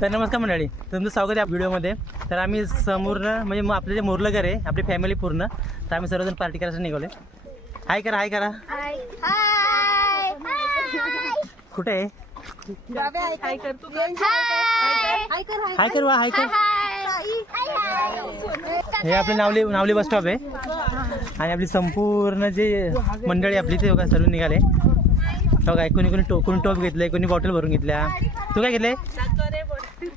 तर नमस्कार मंडळी, तुमचं स्वागत आहे व्हिडिओमध्ये. तर आम्ही समोर म्हणजे आपलं जे मोरलं घर आहे, आपली फॅमिली पूर्ण, तर आम्ही सर्वजण पार्टी करायला निघालोय. हाय करा, हाय करा. कुठे आहे? हाय कर, वा हाय कर. हे आपले नावली बस स्टॉप आहे आणि आपली संपूर्ण जे मंडळी आपली ते बघा सर्व निघाले. बघा कोणी टोप घेतलंय, कोणी बॉटल भरून घेतल्या. तू काय घेतलंय?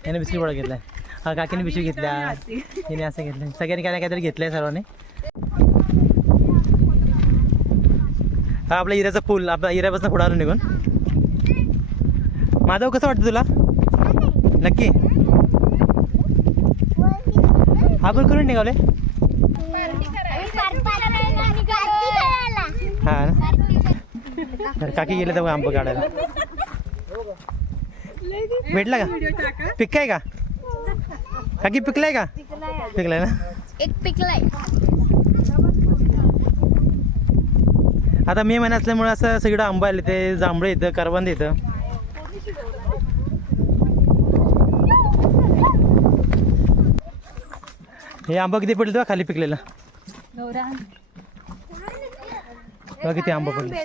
याने बिस्किट बॉटल घेतलाय, काकीने बिस्किट घेतल्या, हिने असं घेतलंय. सगळ्यांनी काय काहीतरी घेतलंय सर्वांनी. हा आपला हिऱ्याचा पूल, आपला हिऱ्यापासून पुढे आलो निघून. माधव कसं वाटतं तुला? नक्की हा पूल करून निघाले. हा ना, काकी गेले तर आंबा काढायला. भेटला का? पिकाय का काकी? पिकलाय का? पिकलाय ना, एक पिकलाय. आता मे महिना असल्यामुळे असं सगळं आंबा आले, ते जांभळे येतं, करवंद येतं. हे आंबा किती पडले तेव्हा खाली पिकलेला? बघा किती आंबा पडले.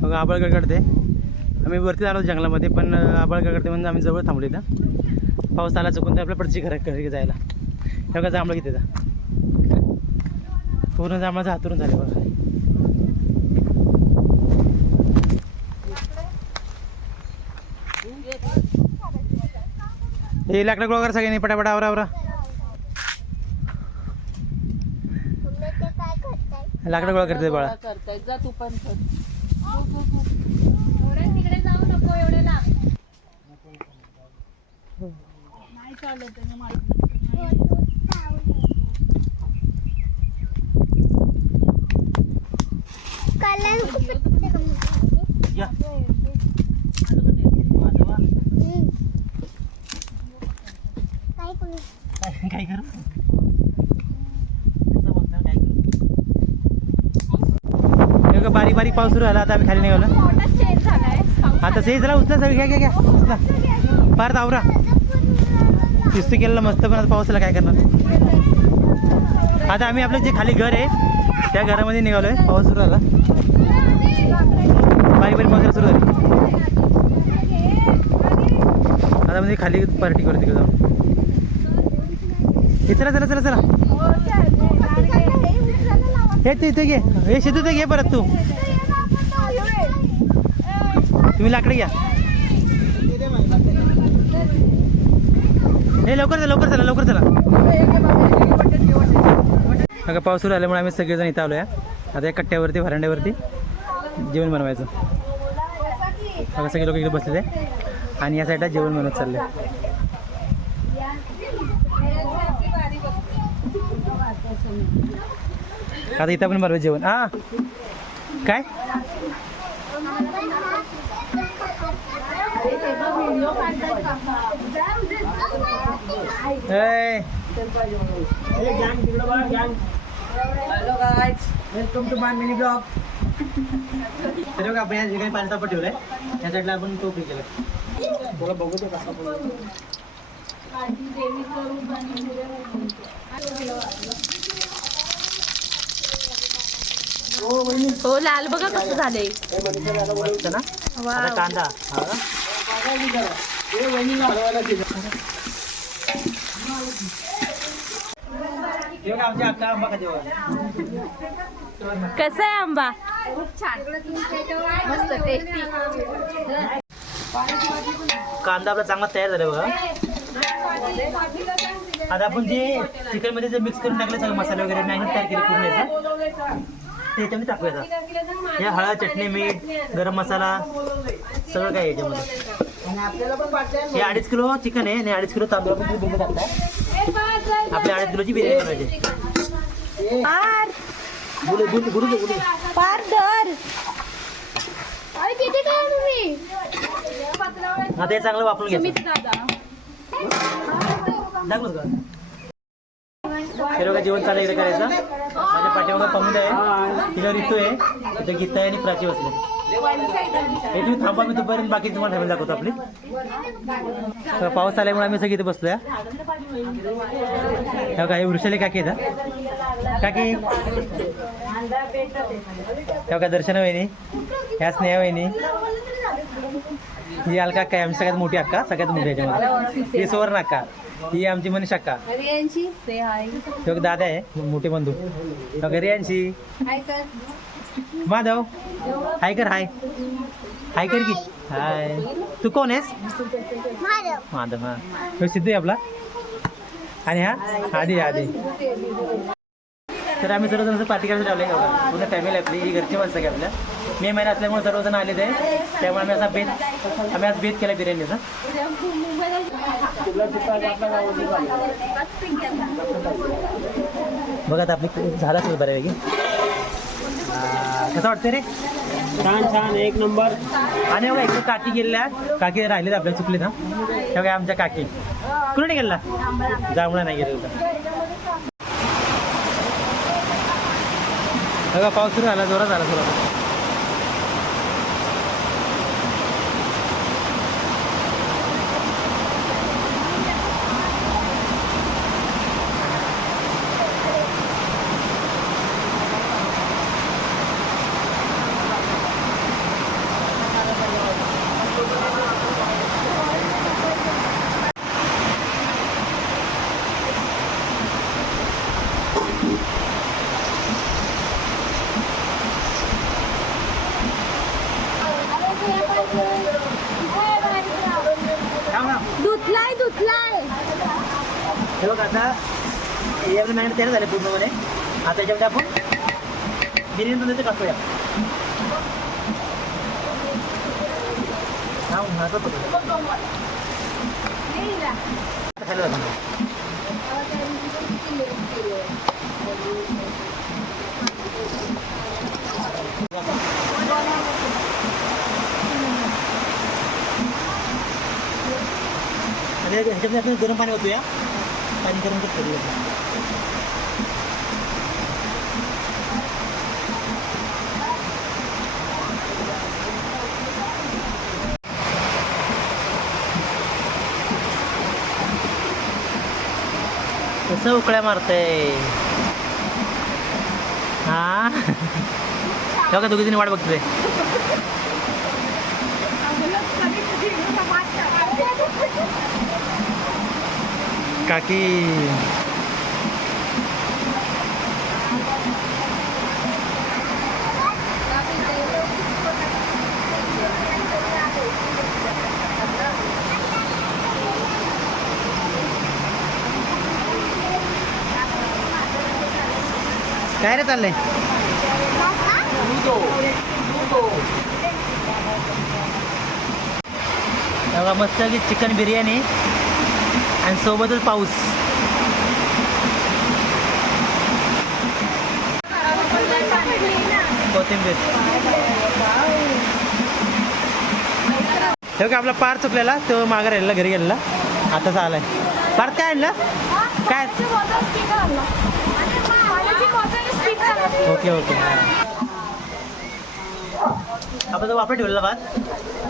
बघा आबाळ गडगडते. आम्ही वरती आलो जंगलामध्ये, पण आबाळ गडगडते म्हणून आम्ही जवळ थांबलो इथं. पाऊस आला चुकून तर आपल्या पडची घरी जायला. हे बघा जांभळं किती येतं, पूर्ण जांभळाचं हातरून झाले बघा. हे लाकडं गोळा करा सगळ्यांनी पटापट, आवरा आवरा. लाकडं गोळा करते बाळा. जा तू पण कर. तिकडे जाऊ नको एवढ्याला. नाही चालत या काय करू? बारीक बारीक पाऊस सुरू झाला. आता आम्ही खाली निघालो. आता सेज झाला, उचला सगळं. घ्या घ्या घ्या, उचला फार आवरा. किस्ती केलेलं मस्त, पण आता पावसाला काय करणार. आता आम्ही आपलं जे खाली घर आहे त्या घरामध्ये निघालोय. पाऊस सुरू झाला, बारीक बारीक पाऊस सुरू झाली. आता म्हणजे खाली पार्टी करते तिकडे जाऊन. हे चला चला चला चला. हे तू इथे घे, हे शेतू ते घे परत. तुम्ही लाकडे घ्या. हे लवकर चला, लवकर चला, लवकर चला. अगं पाऊस सुरू आल्यामुळे आम्ही सगळेजण इथं आलो आहे. आता या कट्ट्यावरती, व्हरांड्यावरती जेवण बनवायचं. बघा सगळे लोक इकडे बसलेले आणि या साईडला जेवण बनवत चालले. आता इथं पण बरोबर जेवण. हा काय hello guys, welcome to my mini blog. तरी बघा आपण या ठिकाणी पाणी तापत ठेवलंय. या साईडला आपण टोपी केलं. तुला बघू दे कसा हो लाल बघा कसं झालंय ना. आता कांदा आमच्या अक्का आंबा कधी कसा आहे आंबा? खूप छान, मस्त टेस्टी. कांदा आपला चांगला तयार झाला बघा. आता आपण जे चिकन मध्ये जे मिक्स करून टाकले सगळे मसाले वगैरे मॅग्नेट तयार केले पूर्ण याचा, त्याच्यामध्ये टाकूया. हे हळद, चटणी, मीठ, गरम मसाला सगळं काय याच्यामध्ये. हे 2.5 किलो चिकन आहे आणि 2.5 किलो तांदूळ आपण भिजवून टाकताय. आपल्या 2.5 किलोची बिर्याणी बनवायची. आता हे चांगलं वापरून घ्यायचं. दाखवलं का? तर बघा जेवण चालू इकडे करायचं. माझ्या पाठीमागं पमुद आहे, तिला ऋतू आहे, तिथं गीता आहे आणि प्राची बसले. हे तुम्ही थांबा, मी तोपर्यंत बाकी तुम्हाला फॅमिली दाखवतो आपली. तर पाऊस आल्यामुळे आम्ही सगळे इथे बसलोय. काही वृषाली काकी येतात. काकी तेव्हा दर्शना वहिनी, ह्या स्नेहा वहिनी, ही अलका अक्का आहे आमची सगळ्यात मोठी अक्का, सगळ्यात मोठी याच्यामध्ये. ही सुवर्ण अक्का, ही आमची मनीष अक्का. तेव्हा दादा आहे मोठे बंधू. तेव्हा रियांशी, माधव हाय कर, हाय हाय कर की हाय. तू कोण आहेस? माधव. हा तो सिद्धू आहे आपला. आणि हा आधी आधी. तर आम्ही सर्वजण असं पार्टी करायला लावले का पूर्ण फॅमिली आपली, ही घरची माणसं की आपल्या. मे महिना असल्यामुळे सर्वजण आले ते, त्यामुळे आम्ही आज बेत केला बिर्याणीचा. बघा आता आपली झाला असेल बऱ्यापैकी. कसं वाटतं रे? छान छान एक नंबर. आणि बघा इकडे काकी गेलेल्या, काकी राहिलेत आपल्याला, चुकले ना. तेव्हा काय आमच्या काकी कुठे नाही गेला, जांभळा नाही गेलेला. बघा पाऊस सुरू झाला, जोरात झाला सुरू. धुतलाय. हे बघ आता याला मॅरिनेट तयार झाले पूर्णपणे. आता याच्यामध्ये आपण बिर्याणी पण त्याचं टाकूया. खायला ह्याच्यामध्ये आपण गरम पाणी होतोया, पाणी गरम करूया. कसं उकळ्या मारतंय हा. तेव्हा दोघी जणी वाट बघतोय. काकी काय रे चाललंय? मस्त की चिकन बिर्याणी आणि सोबतच पाऊस. कोथिंबीर. तेव्हा आपला पार चुकलेला, तो मागे राहिलेला, घरी गेलेला, आताच आलाय. पार काय आणलं? काय? Okay okay. आपण तो वापर ठेवलेला भात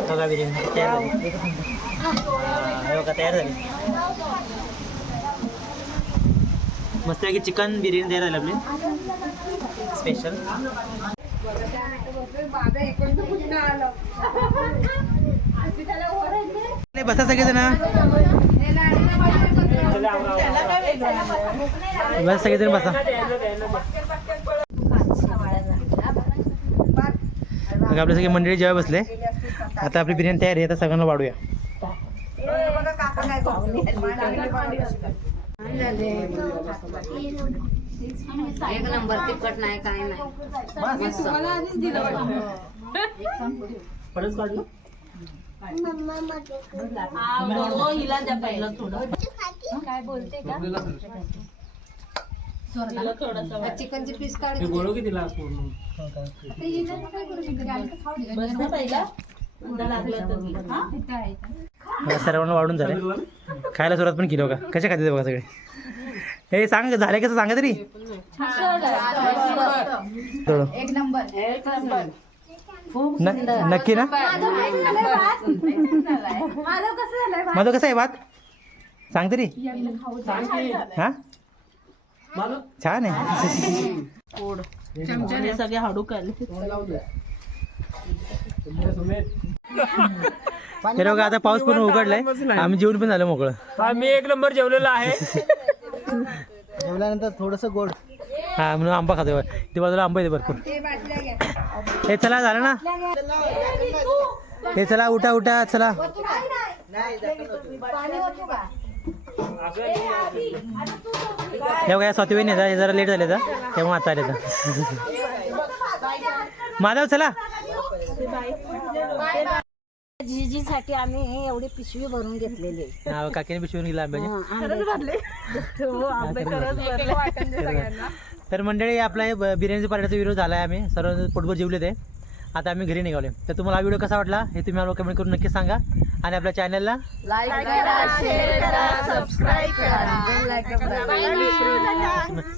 बघा, बिर्याणी तयार झाली. बघा तयार झाली मस्त की चिकन बिर्याणी तयार झाली आपली स्पेशल. बसा सगळेजण, बस सगळेजण बसा. मग आपले सगळे मंडळी जेव्हा बसले, आता आपली बिर्याणी तयार आहे, आता सगळ्यांना वाढूया. एक नंबर तिखट नाही काय नाही. काय बोलते का? चिकनची पीस काढ. सर्वांना वाढून झाले, खायला सुरुवात पण केली बघा. कशा खाते बघा सगळे. हे सांग झालं कसं सांगा तरी थोडं. नक्की ना माझं कसं आहे भात सांग तरी हा छान आहे चमच्याने सगळे हाडू काढले हे बघा आता पाऊस पण उघडलाय आम्ही जेवण पण झालं मोकळं मी एक नंबर जेवलेला आहे जेवल्यानंतर थोडस गोड हा म्हणून आंबा खातोय ते बाजूला आंबा येते भरपूर हे चला झालं ना हे चला उठा उठा चला हे बघा स्वतः नाही हे जरा लेट झाले तेव्हा आता आले माधव चला जिजीसाठी आम्ही एवढी पिशवी भरून घेतलेली हा काकीने पिशवून गेला आंब्याची तर मंडळी आपला हे बिर्याणीच्या पार्टीचा विरोध झाला आहे आम्ही सर्व पोटभर जेवले ते आता आम्ही घरी निघाले तर तुम्हाला हा व्हिडिओ कसा वाटला हे तुम्ही आम्हाला कमेंट करून नक्की सांगा आणि आपल्या चॅनलला लाईक करा शेअर करा सबस्क्राईब करा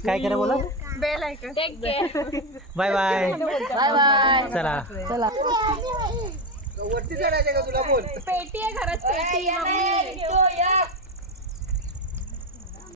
काय करा बोला बेल ऐकून take care bye bye bye bye चला चला पेटी आहे घरात पेटी